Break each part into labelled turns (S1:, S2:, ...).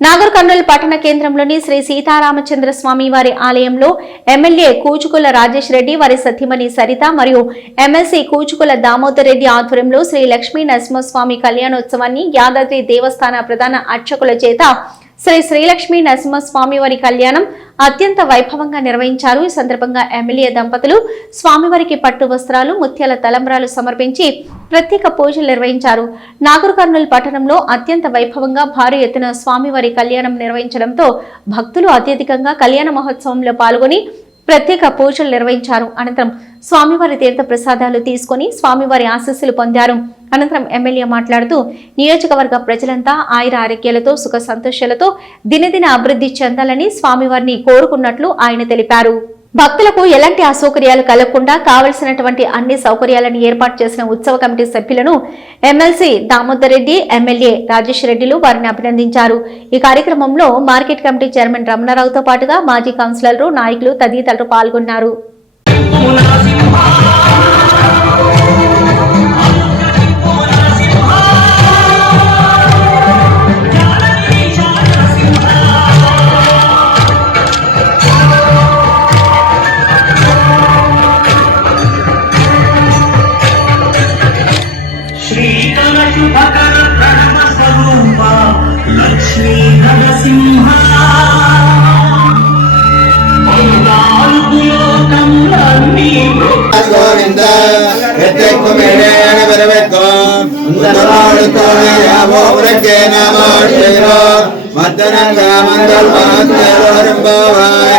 S1: నాగర్ కర్నూలు పట్టణ కేంద్రంలోని శ్రీ సీతారామచంద్ర స్వామి వారి ఆలయంలో ఎమ్మెల్యే కూచుకుల రాజేష్ రెడ్డి వారి సతీమణి సరిత మరియు ఎమ్మెల్సీ కూచుకుల దామోదర్ రెడ్డి ఆధ్వర్యంలో శ్రీ లక్ష్మీ నరసింహస్వామి కళ్యాణోత్సవాన్ని యాదాద్రి దేవస్థాన ప్రధాన అర్చకుల చేత శ్రీ శ్రీలక్ష్మి నరసింహస్వామి వారి కళ్యాణం అత్యంత వైభవంగా నిర్వహించారు. ఈ సందర్భంగా ఎమ్మెల్యే దంపతులు స్వామివారికి పట్టు వస్త్రాలు ముత్యాల తలంబ్రాలు సమర్పించి ప్రత్యేక పూజలు నిర్వహించారు. నాగర్కర్నూల్ పట్టణంలో అత్యంత వైభవంగా భారీ ఎత్తున స్వామివారి కళ్యాణం నిర్వహించడంతో భక్తులు అత్యధికంగా కళ్యాణ మహోత్సవంలో పాల్గొని ప్రత్యేక పూజలు నిర్వహించారు. అనంతరం స్వామివారి తీర్థ ప్రసాదాలు తీసుకుని స్వామివారి ఆశస్సులు పొందారు. అనంతరం ఎమ్మెల్యే మాట్లాడుతూ నియోజకవర్గ ప్రజలంతా ఆయుర ఆరోగ్యాలతో సుఖ సంతోషాలతో దినదిన అభివృద్ధి చెందాలని స్వామివారిని కోరుకున్నట్లు ఆయన తెలిపారు. భక్తులకు ఎలాంటి అసౌకర్యాలు కలగకుండా కావలసినటువంటి అన్ని సౌకర్యాలను ఏర్పాటు చేసిన ఉత్సవ కమిటీ సభ్యులను ఎమ్మెల్సీ దామోదర్ రెడ్డి ఎమ్మెల్యే రాజేష్ రెడ్డిలు వారిని అభినందించారు. ఈ కార్యక్రమంలో మార్కెట్ కమిటీ చైర్మన్ రమణారావుతో పాటుగా మాజీ కౌన్సిలర్లు నాయకులు తదితరులు పాల్గొన్నారు.
S2: గోవింద ఎత్తెక్కు మేడేణ బరవెక్కు ముందరాడుతోనే యావో ఉరకే నామాడేరో మద్దనంగ మంగళ మాతేరో రంబావాయ్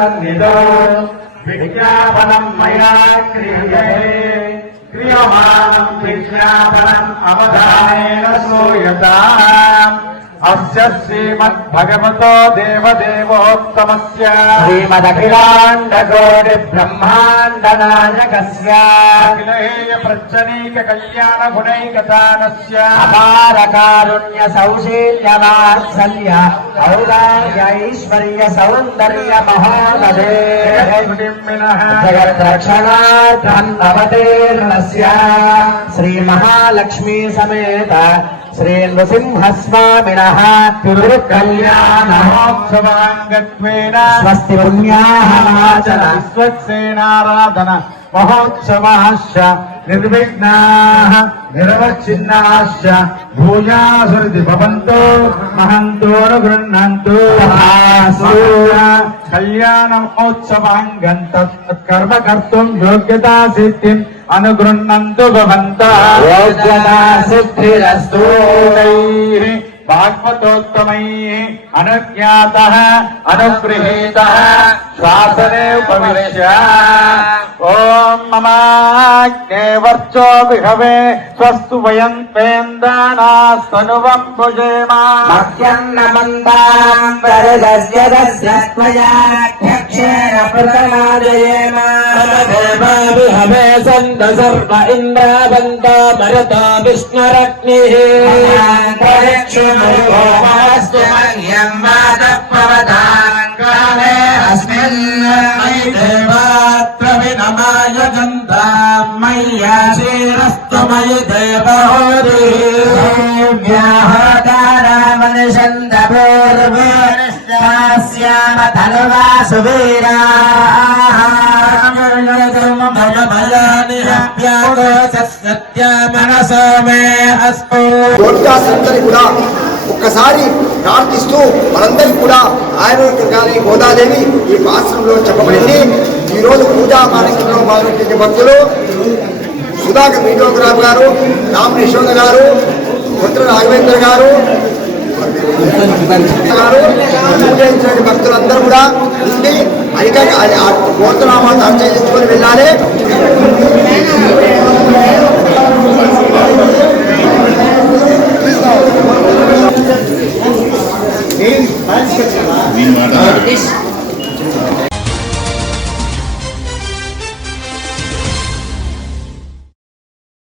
S3: ఆచార్యాం విజ్ఞాపనం మయా క్రియతే క్రియమాణం విజ్ఞాపనం అవధానేన శ్రూయతాం अस्य श्रीमद्भगवतो देवदेवोत्तमस्य श्रीमदखिलाण्डकोटिब्रह्माण्डनायकस्य
S4: अखिलेयप्रच्चनीककल्याणगुणैकदानस्य अपारकारुण्यसौशील्यवात्सल्य औदार्यैश्वर्यसौन्दर्यमहोदधे जगद्रक्षणार्थम् भवते ऋणस्य श्रीमहालक्ष्मी समेत శ్రీ నృసింహస్వామినః
S3: తిరుకల్యాణమోత్సవాంగత్వేన
S4: స్వస్తి పుణ్యాహమాచర
S3: విశ్వక్సేనారాధన మహోత్సవాశ్చ నిర్విఘ్నాః నిరవచ్ఛిన్నాశ్చ భూయాసురితి భవంతో మహంతో గృహ్ణంతు. కళ్యాణ మహోత్సవాంగం కర్మ కర్తుం యోగ్యతా సిద్ధిం అనుగృహ్ణంతు భవంత
S4: సిద్ధిరస్తు
S3: భాగవతోత్తమై అనుజ్ఞాత అనుగృహీత శాసనే ఉపవిశ్య ఓం మమాగ్నే వర్చో విహవే స్వస్తు వయం పేంద్రాణాస్తనువం భుజేమా
S4: మధ్యన్నమందాం వరదస్య త్వయాధ్యక్షేణ ప్రతమాదయేమ
S2: దేవాభిహవే
S4: సంద సర్వ ఇంద్రవంత మరత విష్ణురగ్నిః
S2: ప్రయక్షుమస్తు మహ్యం వాద ప్రవదాన్ కాలే అస్మిన్ మయి దేవాత్ర వినమాయ జంత మయ్యాశీరస్తు మయి దేవహోరి
S4: వ్యాహతారామనిషంద పూర్వేశ్యామ తనువా సువీరాः
S2: మనసో మే అస్పు
S5: కూడా ఒక్కసారి ప్రార్థిస్తూ మనందరికీ కూడా ఆయన కానీ గోదాదేవి ఈ శాస్త్రంలో చెప్పబడింది ఈరోజు పూజా కార్యక్రమంలో పాల్గొనే భక్తులు సుధాకర్ వీడియోగ్రాఫ్ గారు రామకృష్ణ గారు పుత్ర రాఘవేంద్ర గారు గారు పూజించిన భక్తులందరూ కూడా ఉండి అధిక గోత్రనామాలు అర్చించుకొని వెళ్ళాలి
S2: París.